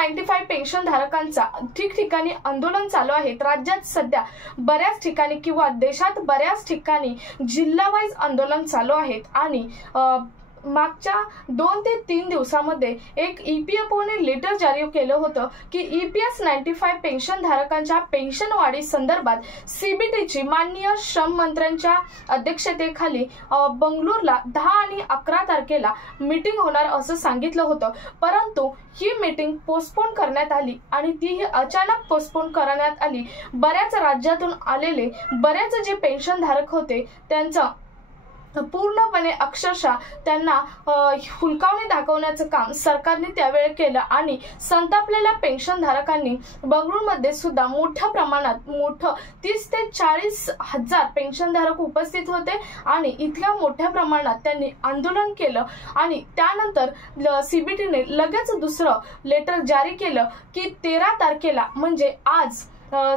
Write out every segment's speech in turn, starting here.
95 pension धारकांचा ठिकठिकाणी आंदोलन चालू आहे। राज्यात सध्या बऱ्याच ठिकाणी किंवा देशात बऱ्याच ठिकाणी जिल्हावाईज आंदोलन चालू आहेत आणि मागच्या 2 ते 3 दिवसांमध्ये एक EPFOने लेटर जारी केलं होतं की EPS 95 पेन्शन धारकांच्या पेन्शन वाढी संदर्भात CBTची माननीय श्रम मंत्र्यांच्या अध्यक्षतेखाली बंगळुरूला 10 आणि 11 तारखेला मीटिंग होणार असं सांगितलं होतं, परंतु ही मीटिंग पोस्टपोन करण्यात आली आणि तीही अचानक पोस्टपोन करण्यात आली। बऱ्याच राज्यातून आलेले बरेच जे पेन्शन धारक होते त्यांचा पूर्णपणे अक्षरशः त्यांना हुलकावणी दाखवण्याचं काम सरकारने त्यावेळी केलं आणि संतापलेल्या पेन्शन धारकांनी बंगळुरूमध्ये सुद्धा मोठ्या प्रमाणात 30 ते 40 हजार पेन्शन धारक उपस्थित होते आणि इतक्या मोठ्या प्रमाणात त्यांनी आंदोलन केलं आणि त्यानंतर CBTने लगेच दुसरं लेटर जारी केलं की 13 तारखेला म्हणजे आज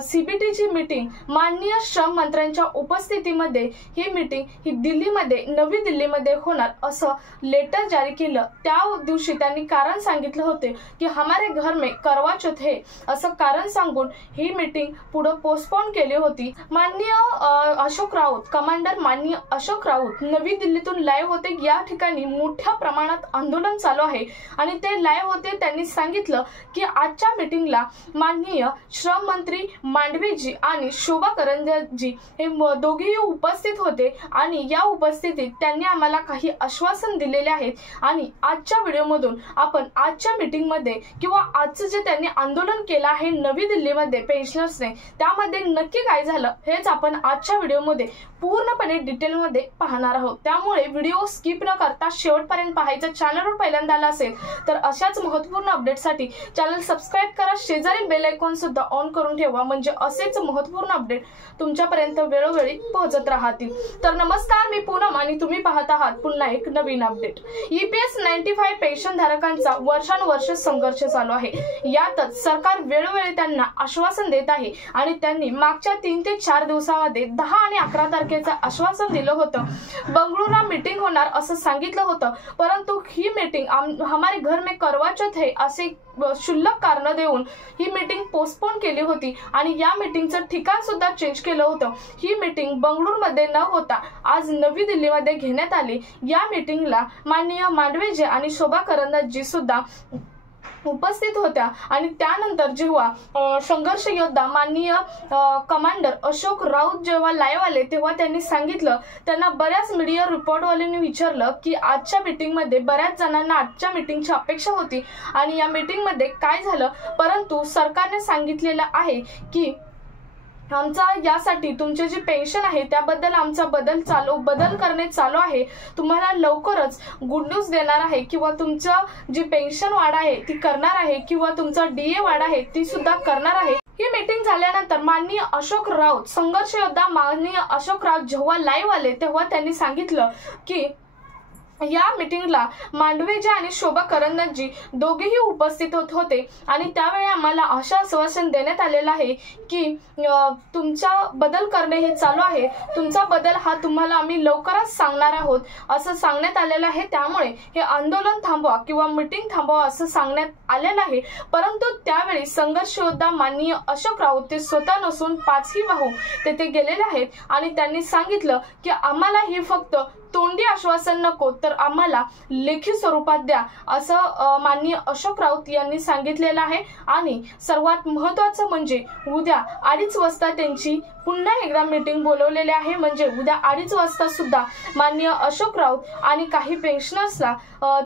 CBTची मीटिंग माननीय श्रम मंत्र्यांच्या उपस्थितीमध्ये ही मीटिंग ही दिल्लीमध्ये नवी दिल्लीमध्ये होणार असं लेटर जारी केलं। त्या दिवशी त्यांनी कारण सांगितलं होते की हमारे घर में करवा चौथ है असं कारण सांगून ही मीटिंग पुढे पोस्टपोन केली होती। माननीय अशोक राऊत कमांडर माननीय अशोक राऊत नवी दिल्लीतून लाईव्ह होते। या ठिकाणी मोठ्या प्रमाणात आंदोलन चालू आहे आणि ते लाईव्ह होते। त्यांनी सांगितलं की आजच्या मीटिंगला माननीय श्रम मंत्री मांडवीजी आणि शोभा करंदीजी हे दोघेही उपस्थित होते आणि या उपस्थितीत त्यांनी आम्हाला काही आश्वासन दिलेले आहेत आणि आजच्या व्हिडिओमधून आपण आजच्या मीटिंग मध्ये किंवा आजचं जे त्यांनी आंदोलन केलं आहे नवी दिल्लीमध्ये पेन्शनर्सने त्यामध्ये नक्की काय झालं हेच आपण आजच्या व्हिडिओमध्ये पूर्णपणे डिटेलमध्ये पाहणार आहोत। त्यामुळे व्हिडिओ स्किप न करता शेवटपर्यंत पाहायचा। चॅनलवर पहिल्यांदा आला असेल तर अशाच महत्त्वपूर्ण अपडेटसाठी चॅनल सबस्क्राइब करा, शेजारी बेल आयकॉन सुद्धा ऑन करून ठेवा म्हणजे असेच महत्त्वपूर्ण अपडेट तुमच्यापर्यंत वेळोवेळी पोहोचत राहतील। तर नमस्कार, मी पूनम आणि तुम्ही पाहत आहात पुन्हा एक नवीन अपडेट। EPS 95 पेन्शन धारकांचा वर्षानुवर्ष संघर्ष चालू आहे। यातच सरकार वेळोवेळी त्यांना आश्वासन देत आहे आणि त्यांनी मागच्या 3 ते 4 दिवसांमध्ये 10 आणि 11 तारखेचं आश्वासन दिलं होतं। बंगळुरूला मीटिंग होणार असं सांगितलं होतं, परंतु ही मीटिंग हमारे घर में करवा चौथ है असे क्षुल्लक कारण देऊन ही मीटिंग पोस्टपोन केली होती आणि या मीटिंगचं ठिकाण सुद्धा चेंज केलं होतं। ही मीटिंग बंगळुरूमध्ये न होता आज नवी दिल्लीमध्ये घेण्यात आली। या मीटिंगला माननीय मांडवीजी आणि शोभा करंदीजी सुद्धा उपस्थित होत्या आणि त्यानंतर जेव्हा संघर्ष योद्धा माननीय कमांडर अशोक राऊत जेव्हा लाईव्ह आले तेव्हा त्यांनी सांगितलं, त्यांना बऱ्याच मीडिया रिपोर्टवाल्यांनी विचारलं की आजच्या मीटिंगमध्ये बऱ्याच जणांना आजच्या मीटिंगची अपेक्षा होती आणि या मीटिंगमध्ये काय झालं, परंतु सरकारने सांगितलेलं आहे की आमचा यासाठी तुमचे जे पेन्शन आहे त्याबद्दल आमचा बदल करणे चालू आहे। तुम्हाला लवकरच गुड न्यूज देणार आहे किंवा तुमचं जी पेन्शन वाढ आहे ती करणार आहे किंवा तुमचा DA वाढ आहे ती सुद्धा करणार आहे। ही मीटिंग झाल्यानंतर माननीय अशोक राऊत संघर्ष योद्धा माननीय अशोक राऊत जेव्हा लाईव्ह आले तेव्हा त्यांनी सांगितलं की या मीटिंगला मांडवीजी आणि शोभा करंदीजी दोघेही उपस्थित होते आणि त्यावेळी आम्हाला अशा आश्वासन देण्यात आलेलं आहे की तुमचा बदल करणे हे चालू आहे, तुमचा बदल हा तुम्हाला आम्ही लवकरच सांगणार आहोत असं सांगण्यात आलेलं आहे। त्यामुळे हे आंदोलन थांबवा किंवा मीटिंग थांबवा असं सांगण्यात आलेलं आहे, परंतु त्यावेळी संघर्ष योद्धा माननीय अशोक राऊत ते स्वतः नसून 5ही वाहू तेथे गेलेले आहेत आणि त्यांनी सांगितलं की आम्हाला ही फक्त तोंडी आश्वासन नको तर आम्हाला लेखी स्वरूपात द्या असं माननीय अशोक राऊत यांनी सांगितलेलं आहे। आणि सर्वात महत्त्वाचं म्हणजे उद्या 2:30 वाजता त्यांची पुन्हा एकदा मीटिंग बोलवलेली आहे, म्हणजे उद्या 2:30 वाजता सुद्धा माननीय अशोक राऊत आणि काही पेन्शनर्सला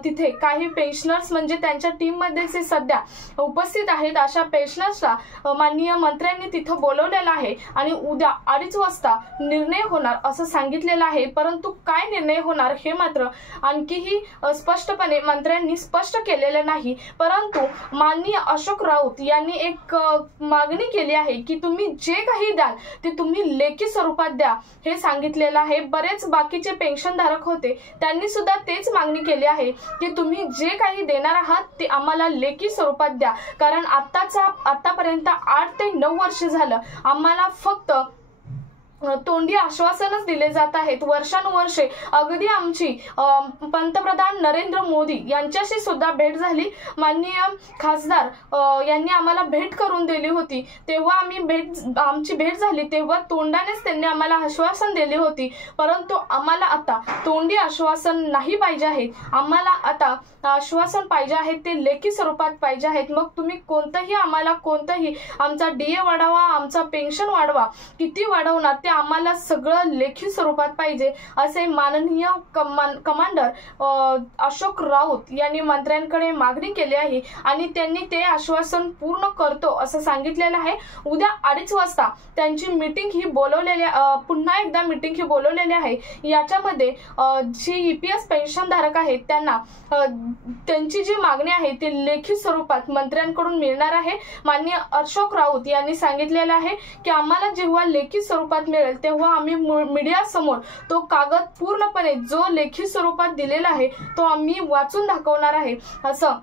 तिथे काही पेन्शनर्स म्हणजे त्यांच्या टीम मध्ये जे सध्या उपस्थित आहेत अशा पेन्शनर्सला माननीय मंत्र्यांनी तिथं बोलवलेलं आहे आणि उद्या 2:30 वाजता निर्णय होणार असं सांगितलेलं आहे। परंतु काय निर्णय होणार हे मात्र आणखीही स्पष्टपणे मंत्र्यांनी स्पष्ट केलेले नाही, परंतु माननीय अशोक राऊत यांनी एक मागणी केली आहे की तुम्ही जे काही द्याल ते तुम्ही लेखी स्वरूपात द्या हे सांगितलेलं आहे। बरेच बाकीचे पेन्शनधारक होते त्यांनी सुद्धा तेच मागणी केली आहे की तुम्ही जे काही देणार आहात ते आम्हाला लेखी स्वरूपात द्या, कारण आतापर्यंत 8 ते 9 वर्ष झालं आम्हाला फक्त तोंडी आश्वासनच दिले जात आहेत वर्षानुवर्षे। अगदी आमची पंतप्रधान नरेंद्र मोदी यांच्याशी सुद्धा भेट झाली, माननीय खासदार यांनी आम्हाला भेट करून दिली होती, तेव्हा आमची भेट झाली तेव्हा तोंडानेच त्यांनी आम्हाला आश्वासन दिली होती, परंतु आम्हाला आता तोंडी आश्वासन नाही पाहिजे आहे, आम्हाला आता आश्वासन पाहिजे आहे ते लेखी स्वरूपात पाहिजे आहेत। मग तुम्ही कोणतंही आम्हाला कोणतंही आमचा DA वाढवा, आमचा पेन्शन वाढवा, किती वाढवणार ते आम्हाला सगळं लेखी स्वरूपात पाहिजे असे माननीय कमांडर अशोक राऊत यांनी मंत्र्यांकडे मागणी केली आहे आणि त्यांनी ते आश्वासन पूर्ण करतो असं सांगितलेलं आहे। उद्या 2:30 वाजता त्यांची मीटिंग ही बोलवलेली, पुन्हा एकदा मीटिंग ही बोलवलेली आहे। याच्यामध्ये जी EPS पेन्शन धारक आहेत त्यांना त्यांची जी मागणी आहे ती लेखी स्वरूपात मंत्र्यांकडून मिळणार आहे। माननीय अशोक राऊत यांनी सांगितलेलं आहे की आम्हाला जेव्हा लेखी स्वरूपात मिळेल तेव्हा आम्ही मीडिया समोर तो कागद पूर्णपणे जो लेखी स्वरूपात दिलेला आहे तो आम्ही वाचून दाखवणार आहे असं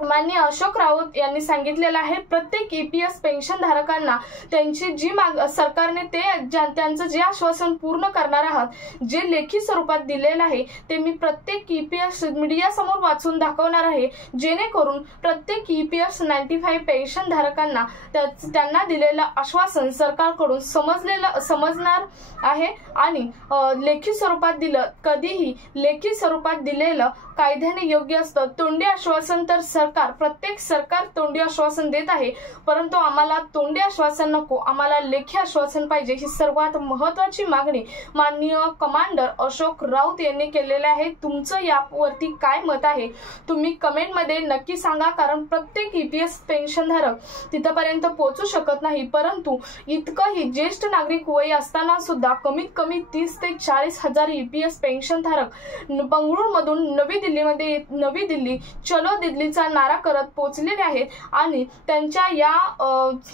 माननीय अशोक राऊत यांनी सांगितलेलं आहे। प्रत्येक EPS पेन्शन धारकांना त्यांची जी सरकारने त्यांचं जे आश्वासन पूर्ण करणार आहात, जे लेखी स्वरूपात दिलेलं आहे ते मी प्रत्येक EPS मीडिया समोर वाचून दाखवणार आहे, जेणेकरून प्रत्येक EPS 95 पेन्शन धारकांना त्यांना दिलेलं आश्वासन सरकारकडून समजणार आहे आणि लेखी स्वरूपात दिलं, कधीही लेखी स्वरूपात दिलेलं कायद्याने योग्य असतं। तोंडी आश्वासन तर प्रत्येक सरकार तोंडी आश्वासन देत आहे, परंतु आम्हाला तोंडी आश्वासन नको, आम्हाला लेखी आश्वासन पाहिजे, ही सर्वात महत्त्वाची मागणी माननीय कमांडर अशोक राऊत यांनी केलेली आहे। तुमचं यावरती काय मत आहे तुम्ही कमेंटमध्ये नक्की सांगा, कारण प्रत्येक EPS पेन्शनधारक तिथपर्यंत पोहोचू शकत नाही, परंतु इतकंही ज्येष्ठ नागरिक वय असताना सुद्धा कमीत कमी 30 ते 40 हजार EPS पेन्शनधारक बंगळुरूमधून नवी दिल्ली चलो दिल्लीचा नारा करत पोहोचलेले आहेत आणि त्यांच्या या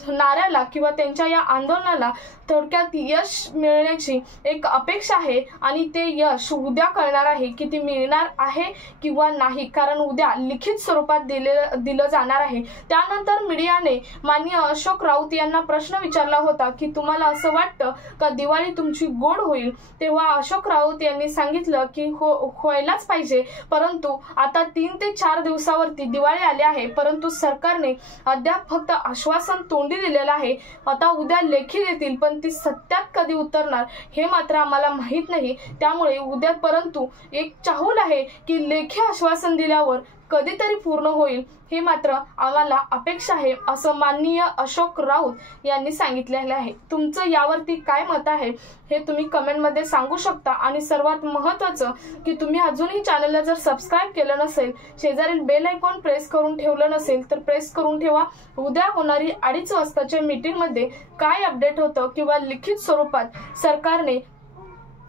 नाऱ्याला किंवा त्यांच्या या आंदोलनाला थोडक्यात यश मिळण्याची एक अपेक्षा आहे आणि ते यश उद्या कळणार आहे की ती मिळणार आहे किंवा नाही, कारण उद्या लिखित स्वरूपात दिलं जाणार आहे। त्यानंतर मीडियाने माननीय अशोक राऊत यांना प्रश्न विचारला होता की तुम्हाला असं वाटतं का दिवाळी तुमची गोड होईल, तेव्हा अशोक राऊत यांनी सांगितलं की व्हायलाच पाहिजे, परंतु आता 3 ते 4 दिवसावरती दिवाळी आली आहे, परंतु सरकारने अद्याप फक्त आश्वासन तोंडी दिलेलं आहे। आता उद्या लेखी देतील, पण ती सत्यात कधी उतरणार हे मात्र आम्हाला माहित नाही। त्यामुळे उद्या परंतु एक चाहूल आहे की लेखी आश्वासन दिल्यावर कधीतरी पूर्ण होईल, हे मात्र आम्हाला अपेक्षा आहे असं माननीय अशोक राऊत यांनी सांगितलेलं आहे। तुमचं यावरती काय मत आहे हे तुम्ही कमेंटमध्ये सांगू शकता आणि सर्वात महत्त्वाचं की तुम्ही अजूनही चॅनलला जर सबस्क्राईब केलं नसेल, शेजारील बेल आयकॉन प्रेस करून ठेवलं नसेल तर प्रेस करून ठेवा। उद्या होणारी 2:30 वाजताच्या मीटिंगमध्ये काय अपडेट होतं किंवा लिखित स्वरूपात सरकारने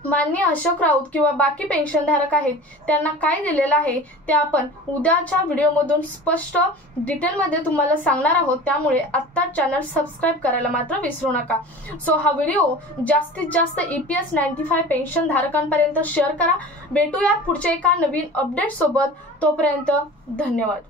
माननीय अशोक राऊत किंवा बाकी पेन्शनधारक आहेत त्यांना काय दिलेलं आहे ते आपण उद्याच्या व्हिडिओमधून स्पष्ट डिटेलमध्ये तुम्हाला सांगणार आहोत। त्यामुळे आत्ता चॅनल सबस्क्राईब करायला मात्र विसरू नका। सो हा व्हिडिओ जास्तीत जास्त EPS 95 पेन्शन धारकांपर्यंत शेअर करा। भेटूयात पुढच्या एका नवीन अपडेट सोबत, तोपर्यंत धन्यवाद।